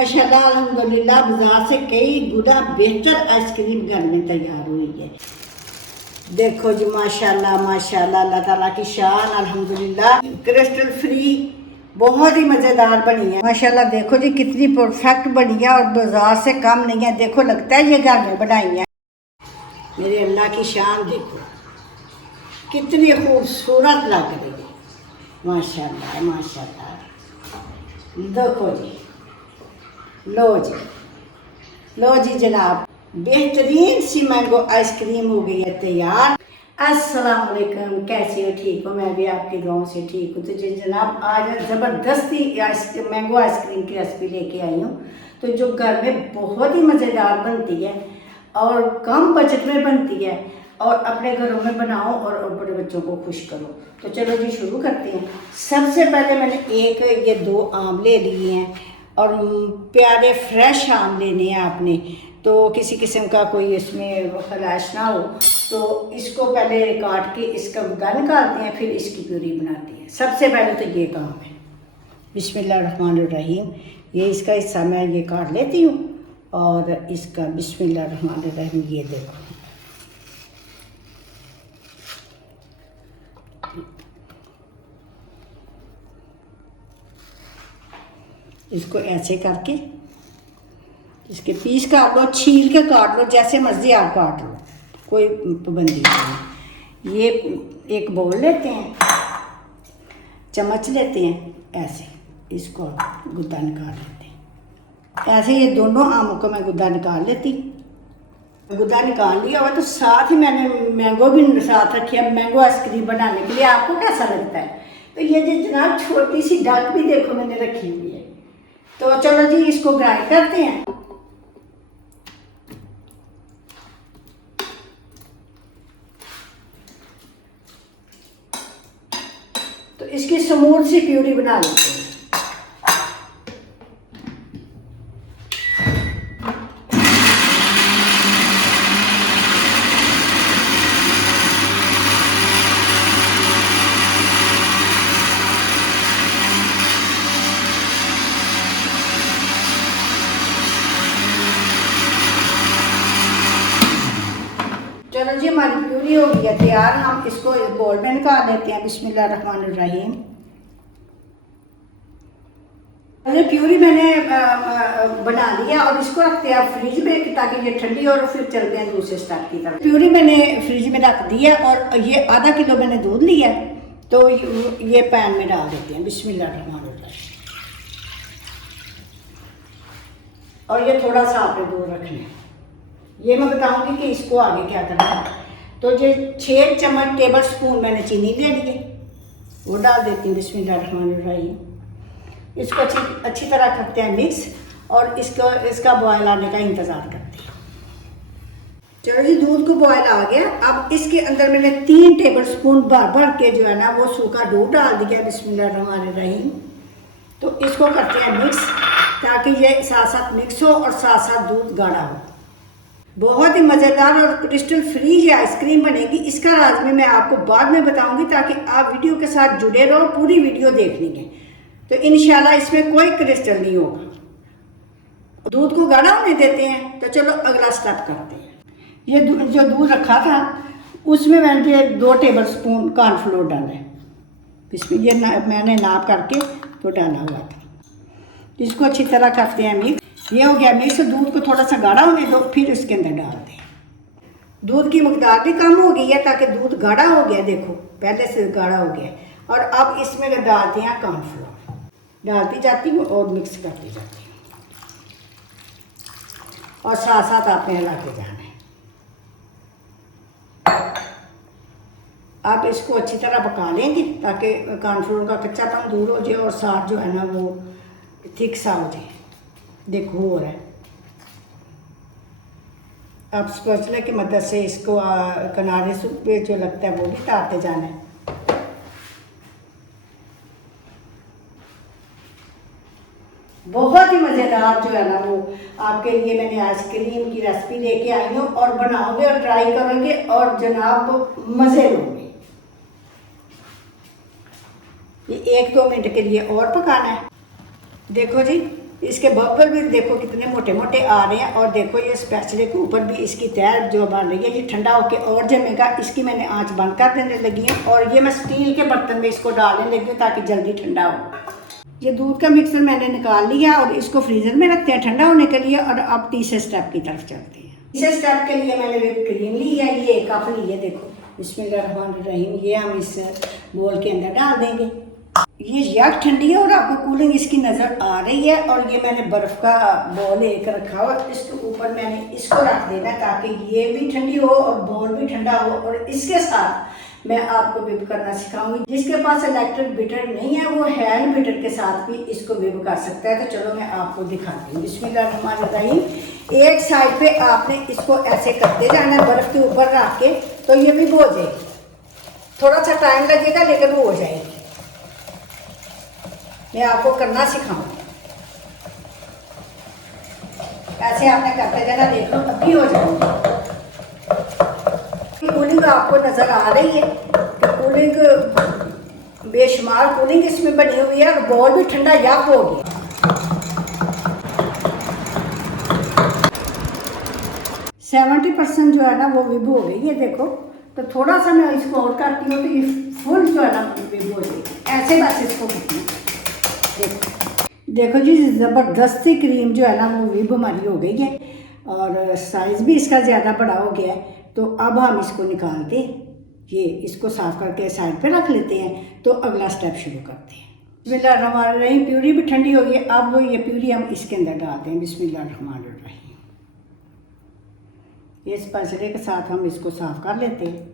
माशाल्लाह अल्हम्दुलिल्लाह बाजार से कई गुना बेहतर आइसक्रीम घर में तैयार हुई है। देखो जी माशाल्लाह माशाल्लाह, अल्लाह ताला की शान, अल्हम्दुलिल्लाह क्रिस्टल फ्री बहुत ही मज़ेदार बनी है माशाल्लाह। देखो जी कितनी परफेक्ट बनी है और बाजार से कम नहीं है। देखो लगता है ये घर में बनाई है। मेरे अल्लाह की शान देखो कितनी खूबसूरत लग रही है माशाल्लाह माशाल्लाह। देखो जी, लो जी जनाब, बेहतरीन सी मैंगो आइसक्रीम हो गई है तैयार। अस्सलाम वालेकुम, कैसे हो? ठीक हो? मैं भी आपके गांव से ठीक हूँ। तो जी जनाब आज ज़बरदस्ती मैंगो आइसक्रीम की रेसिपी लेके आई हूँ, तो जो घर में बहुत ही मज़ेदार बनती है और कम बजट में बनती है और अपने घरों में बनाओ और बड़े बच्चों को खुश करो। तो चलो जी शुरू करते हैं। सबसे पहले मैंने ये 2 आम ले लिए हैं और प्यारे फ्रेश आम लेने हैं आपने। तो किसी किस्म का कोई इसमें खलाश ना हो, तो इसको पहले काट के इसका गुदा निकालते हैं, फिर इसकी प्यूरी बनाते हैं। सबसे पहले तो ये काम है। बिस्मिल्लाहिर्रहमानिर्रहीम। ये इसका हिस्सा मैं ये काट लेती हूँ और इसका बिस्मिल्लाहिर्रहमानिर्रहीम ये देखो। इसको ऐसे करके इसके पीस काट लो, छील के काट लो, जैसे मर्जी आप काट लो, कोई पाबंदी नहीं। ये एक बाउल लेते हैं, चम्मच लेते हैं, ऐसे इसको गुद्दा निकाल लेते हैं। ऐसे ये दोनों आमों को मैं गुद्दा निकाल लेती। गुद्दा निकाल लिया हुआ तो साथ ही मैंने मैंगो भी साथ रखी है मैंगो आइसक्रीम बनाने के लिए। आपको कैसा लगता है? तो ये जो जनाब छोटी सी डक भी देखो मैंने रखी हुई है। तो चलो जी इसको ग्राइंड करते हैं। तो इसकी स्मूथ सी प्यूरी बना लेते हैं। चलो जी हमारी प्यूरी हो गई है तैयार। हम इसको एक बोल में निकाल लेते हैं। बिस्मिल्लाहिर्रहमानिर्रहीम। अरे प्यूरी मैंने बना लिया और इसको रखते हैं फ्रिज में ताकि ये ठंडी और फिर चलते हैं दूसरे स्टेप की तरफ। प्यूरी मैंने फ्रिज में रख दी है और ये आधा किलो मैंने दूध लिया है, तो ये पैन में डाल देते हैं। बिस्मिल्लाहिर्रहमानिर्रहीम। और ये थोड़ा सा आपने दूर रखना है। ये मैं बताऊंगी कि इसको आगे क्या करना है। तो ये 6 चम्मच टेबल स्पून मैंने चीनी ले लिए, वो डाल देती हूँ। बिस्मिल्लाहिर्रहमानिर्रहीम। इसको अच्छी तरह करते हैं मिक्स और इसका बॉयल आने का इंतज़ार करते हैं। चलो जी दूध को बॉयल आ गया। अब इसके अंदर मैंने 3 टेबल स्पून भर के जो है ना वो सूखा दूध डाल दिया। बिस्मिल्लाहिर्रहमानिर्रहीम। तो इसको करते हैं मिक्स ताकि ये साथ साथ मिक्स हो और साथ साथ दूध गाढ़ा हो। बहुत ही मज़ेदार और क्रिस्टल फ्री ये आइसक्रीम बनेगी। इसका राज में मैं आपको बाद में बताऊंगी ताकि आप वीडियो के साथ जुड़े रहो, पूरी वीडियो देख लेंगे। तो इंशाल्लाह इसमें कोई क्रिस्टल नहीं होगा। दूध को गाढ़ा होने देते हैं। तो चलो अगला स्टेप करते हैं। ये जो दूध रखा था उसमें मैंने 2 टेबल स्पून कॉर्नफ्लोर डाला है। इसमें ये मैंने नाप करके तो डाला हुआ था। इसको अच्छी तरह करते हैं मिक्स। ये हो गया मिक्स। दूध को थोड़ा सा गाढ़ा होने दो, फिर इसके अंदर डाल दें। दूध की मकदार भी कम हो गई है ताकि दूध गाढ़ा हो गया। देखो पहले से गाढ़ा हो गया। और अब इसमें डालते हैं कॉर्नफ्लोर। डालती जाती हूँ और मिक्स करती जाती हूँ और साथ साथ आपने हिलाते जाना है। आप इसको अच्छी तरह पका लेंगे ताकि कॉर्नफ्लोर का कच्चापन दूर हो जाए और साथ जो है ना वो थिक सा हो जाए। देखो हो रहा है। अब स्पैचुला की मदद से इसको किनारे पे जो लगता है वो भी तारते जाना है। बहुत ही मज़ेदार जो है ना वो आपके लिए मैंने आइसक्रीम की रेसिपी लेके आई हूँ और बनाओगे और ट्राई करोगे और जनाब मज़े लोगे। ये 1-2 मिनट के लिए और पकाना है। देखो जी इसके बबल भी देखो कितने मोटे मोटे आ रहे हैं। और देखो ये स्पैचुले के ऊपर भी इसकी तैर जो बन रही है, ये ठंडा होके और जमेगा। इसकी मैंने आंच बंद कर देने लगी है और ये मैं स्टील के बर्तन में इसको डालने लगी हूँ ताकि जल्दी ठंडा हो। ये दूध का मिक्सर मैंने निकाल लिया और इसको फ्रीज़र में रखते हैं ठंडा होने के लिए। और अब तीसरे स्टेप की तरफ चलते हैं। तीसरे स्टेप के लिए मैंने व्हिप क्रीम ली है, ये एक कप ली है। देखो बिस्मिल्लाहिर्रहमानिर्रहीम, ये हम इस बोल के अंदर डाल देंगे। ये याक ठंडी है और आपको कूलिंग इसकी नज़र आ रही है। और ये मैंने बर्फ़ का बॉल एक रखा हुआ, इसके ऊपर मैंने इसको रख देना ताकि ये भी ठंडी हो और बॉल भी ठंडा हो। और इसके साथ मैं आपको व्हिप करना सिखाऊंगी। जिसके पास इलेक्ट्रिक बीटर नहीं है वो हैंड बीटर के साथ भी इसको व्हिप कर सकता है। तो चलो मैं आपको दिखाती हूँ। बिस्मिल्लाहिर्रहमानिर्रहीम, एक साइड पे आपने इसको ऐसे करते जाना है बर्फ़ के ऊपर रख के, तो ये भी हो जाएगी। थोड़ा सा टाइम लगेगा लेकिन वो हो जाएगी। मैं आपको करना सिखाऊंगी। ऐसे आपने करते जाना, देख लो अभी हो जाएगी। कूलिंग आपको नज़र आ रही है कि कूलिंग बेशुमार कूलिंग इसमें बनी हुई है और बॉल भी ठंडा याक हो गया। 70% जो है ना वो विब हो गई है। देखो तो थोड़ा सा मैं इसको और करती हूँ तो ये फुल जो है ना विब हो जाएगी। ऐसे बस इसको करती हूँ। देखो जी, ज़बरदस्ती क्रीम जो है ना वो विब हमारी हो गई है और साइज़ भी इसका ज़्यादा बड़ा हो गया है। तो अब हम इसको निकाल के ये इसको साफ़ करके साइड पे रख लेते हैं। तो अगला स्टेप शुरू करते हैं। बिस्मिल्लाहिर्रहमानिर्रहीम, प्यूरी भी ठंडी हो गई है। अब ये प्यूरी हम इसके अंदर डालते हैं। बिस्मिल्लाहिर्रहमानिर्रहीम, ये स्पैचुले के साथ हम इसको साफ़ कर लेते हैं।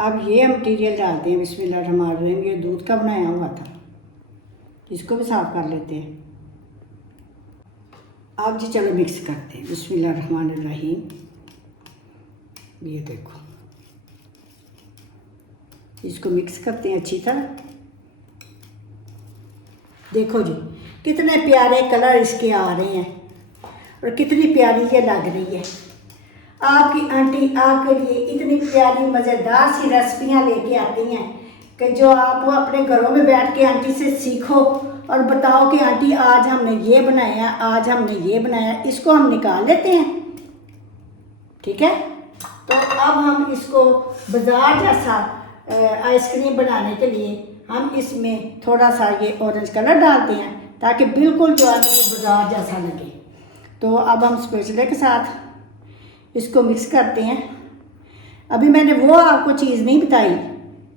अब ये मटीरियल डालते हैं। बिस्मिल्लाहिर्रहमानिर्रहीम, ये दूध का बनाया हुआ था, इसको भी साफ़ कर लेते हैं। अब जी चलो मिक्स करते हैं। बिस्मिल्लाहिर्रहमानिर्रहीम, ये देखो इसको मिक्स करते हैं अच्छी तरह। देखो जी कितने प्यारे कलर इसके आ रहे हैं और कितनी प्यारी ये लग रही है। आपकी आंटी आपके लिए इतनी प्यारी मज़ेदार सी रेसिपियाँ लेके आती हैं कि जो आप अपने घरों में बैठ के आंटी से सीखो और बताओ कि आंटी आज हमने ये बनाया, आज हमने ये बनाया। इसको हम निकाल लेते हैं, ठीक है। तो अब हम इसको बाजार जैसा आइसक्रीम बनाने के लिए हम इसमें थोड़ा सा ये ऑरेंज कलर डालते हैं ताकि बिल्कुल जो है बाजार जैसा लगे। तो अब हम स्पैचुले के साथ इसको मिक्स करते हैं। अभी मैंने वो आपको चीज़ नहीं बताई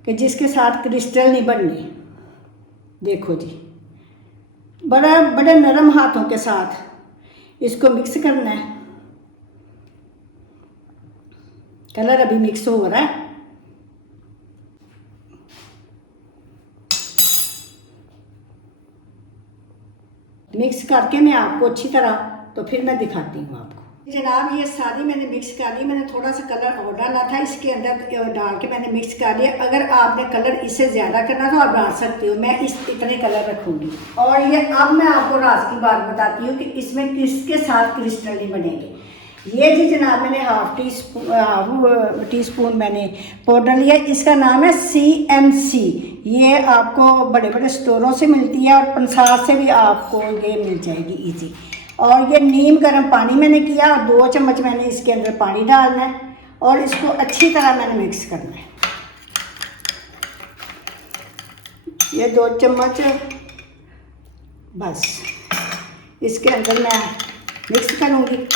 कि जिसके साथ क्रिस्टल नहीं बनने। देखो जी बड़े नरम हाथों के साथ इसको मिक्स करना है। कलर अभी मिक्स हो रहा है। मिक्स करके मैं आपको अच्छी तरह तो फिर मैं दिखाती हूँ आपको। जनाब ये सारी मैंने मिक्स कर ली। मैंने थोड़ा सा कलर और डाला था इसके अंदर, डाल के मैंने मिक्स कर लिया। अगर आपने कलर इससे ज़्यादा करना तो आप डाल सकते हो। मैं इतने कलर रखूँगी। और ये अब मैं आपको राज की बात बताती हूँ कि इसमें किसके साथ क्रिस्टल नहीं बनेंगे। ये जी जनाब मैंने हाफ टी स्पून मैंने पाउडर लिया। इसका नाम है CMC। ये आपको बड़े बड़े स्टोरों से मिलती है और पंसार से भी आपको ये मिल जाएगी ईजी। और ये नीम गर्म पानी मैंने किया और 2 चम्मच मैंने इसके अंदर पानी डालना है और इसको अच्छी तरह मैंने मिक्स करना है। ये 2 चम्मच बस इसके अंदर मैं मिक्स करूँगी।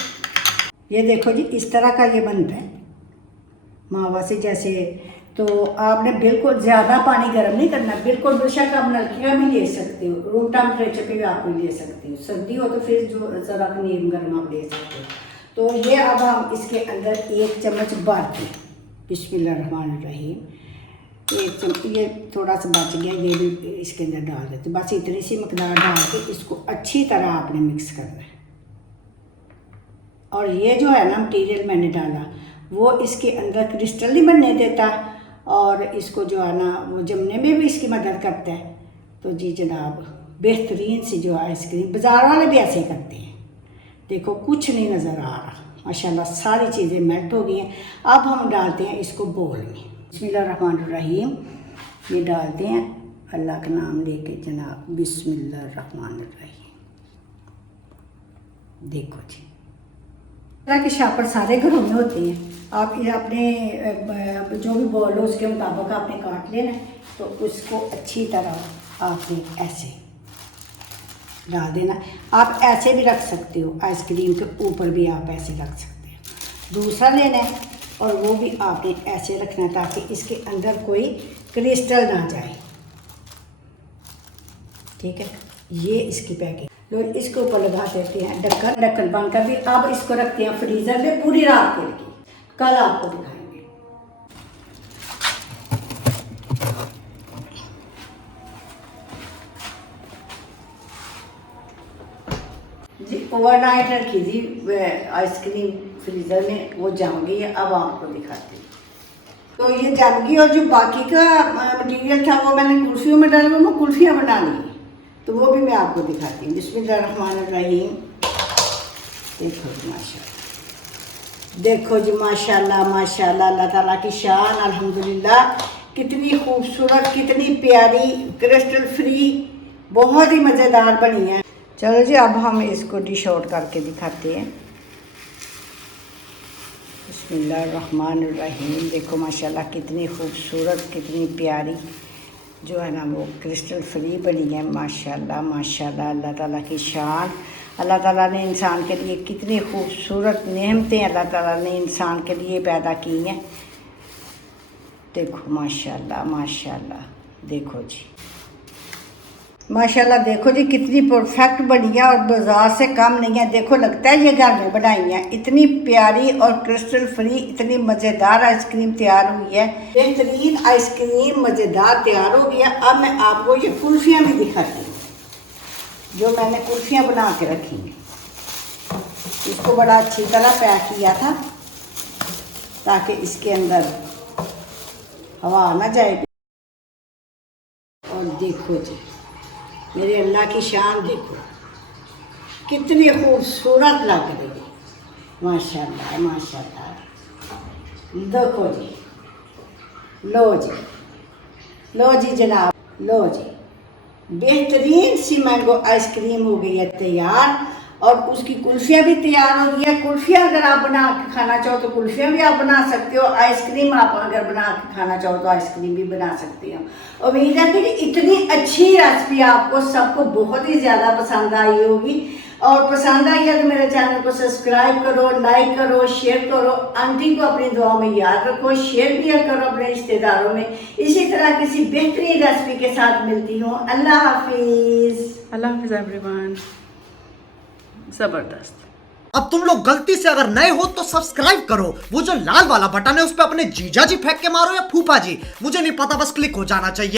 ये देखो जी इस तरह का ये बनता है मावा से जैसे। तो आपने बिल्कुल ज़्यादा पानी गर्म नहीं करना, बिल्कुल बेशक आप नलकी का भी ले सकते हो, रूम टेम्परेचर पे भी आप ले सकते हो। सर्दी हो तो फिर जो ज़रा नीम गर्म आप ले सकते हो। तो ये अब हम इसके अंदर 1 चम्मच भर के बिस्मिल्लाहिर्रहमानिर्रहीम 1 चम्मच, ये थोड़ा सा बच गया, ये भी इसके अंदर डाल देते। बस इतनी सी मकदार डाल के इसको अच्छी तरह आपने मिक्स करना है। और ये जो है ना मटीरियल मैंने डाला वो इसके अंदर क्रिस्टल नहीं बनने देता और इसको जो है ना वो जमने में भी इसकी मदद करता है। तो जी जनाब बेहतरीन सी जो आइसक्रीम, बाज़ार वाले भी ऐसे करते हैं। देखो कुछ नहीं नज़र आ रहा, माशाल्लाह सारी चीज़ें मेल्ट हो गई हैं। अब हम डालते हैं इसको बोल में। बिस्मिल्लाहिर्रहमानिर्रहीम, ये डालते हैं अल्लाह का नाम लेके जनाब बिस्मिल्लाहिर्रहमानिर्रहीम। देखो जी, तरह के शापर सारे घरों में होते हैं। आप ये अपने जो भी बॉल हो उसके मुताबिक आपने काट लेना, तो उसको अच्छी तरह आपने ऐसे डाल देना। आप ऐसे भी रख सकते हो, आइसक्रीम के ऊपर भी आप ऐसे रख सकते हो। दूसरा लेना है और वो भी आपने ऐसे रखना है ताकि इसके अंदर कोई क्रिस्टल ना जाए। ठीक है, ये इसकी पैकिंग। लोग इसके ऊपर लगा देते हैं ढक्कन। ढक्कन बंद कर भी अब इसको रखते हैं फ्रीज़र में पूरी रात के लिए। कल आपको दिखाएंगे जी। ओवरनाइट रखी थी आइसक्रीम फ्रीज़र में, वो जम गई है। अब आपको दिखाती हूँ। तो ये जम गई और जो बाकी का मटीरियल था वो मैंने कुल्फियों में डाला, वो कुल्फियाँ बना ली, तो वो भी मैं आपको दिखाती हूँ। बिस्मिल्लाहिर्रहमानिर्रहीम। देखो जी माशाल्लाह, देखो जी माशाल्लाह माशाल्लाह, अल्लाह ताला की शान, अल्हम्दुलिल्लाह। कितनी खूबसूरत, कितनी प्यारी, क्रिस्टल फ्री, बहुत ही मज़ेदार बनी है। चलो जी, अब हम इसको डिश आउट करके दिखाते हैं। बिस्मिल्लाहिर्रहमानिर्रहीम। देखो माशाल्लाह कितनी खूबसूरत, कितनी प्यारी जो है ना वो क्रिस्टल फ्री बनी है। माशाल्लाह माशाल्लाह, अल्लाह ताला की शान। अल्लाह ताला ने इंसान के लिए कितनी खूबसूरत नेमतें अल्लाह ताला ने इंसान के लिए पैदा की हैं। देखो माशाल्लाह माशाल्लाह, देखो जी माशाल्लाह, देखो जी कितनी परफेक्ट बनी है और बाज़ार से कम नहीं है। देखो लगता है ये घर में बनाई है। इतनी प्यारी और क्रिस्टल फ्री, इतनी मज़ेदार आइसक्रीम तैयार हुई है। बेहतरीन आइसक्रीम मज़ेदार तैयार हो गया। अब मैं आपको ये कुल्फियाँ भी दिखाती हूँ, जो मैंने कुल्फियाँ बना के रखी हैं। इसको बड़ा अच्छी तरह पैक किया था ताकि इसके अंदर हवा ना जाए। और देखो जी मेरे अल्लाह की शान, देखो कितनी खूबसूरत लग रही है। माशाल्लाह माशाल्लाह। देखो जी, लो जी, लो जी जनाब, लो जी, बेहतरीन सी मैंगो आइसक्रीम हो गई है तैयार। और उसकी कुल्फियाँ भी तैयार हो गई है। कुल्फियाँ अगर आप बना के खाना चाहो तो कुल्फियाँ भी आप बना सकते हो। आइसक्रीम आप अगर बना के खाना चाहो तो आइसक्रीम भी बना सकते हो। उम्मीद है कि इतनी अच्छी रेसिपी आपको सबको बहुत ही ज़्यादा पसंद आई होगी। और पसंद आई है तो मेरे चैनल को सब्सक्राइब करो, लाइक करो, शेयर करो। आंटी को अपनी दुआ में याद रखो, शेयर भी करो अपने रिश्तेदारों में। इसी तरह किसी बेहतरीन रेसिपी के साथ मिलती हूँ। अल्लाह हाफिज़। अल्लाह हाफिज़ एवरीवन। ज़बरदस्त। अब तुम लोग गलती से अगर नए हो तो सब्सक्राइब करो। वो जो लाल वाला बटन है उस पर अपने जीजा जी फेंक के मारो या फूफा जी, मुझे नहीं पता, बस क्लिक हो जाना चाहिए।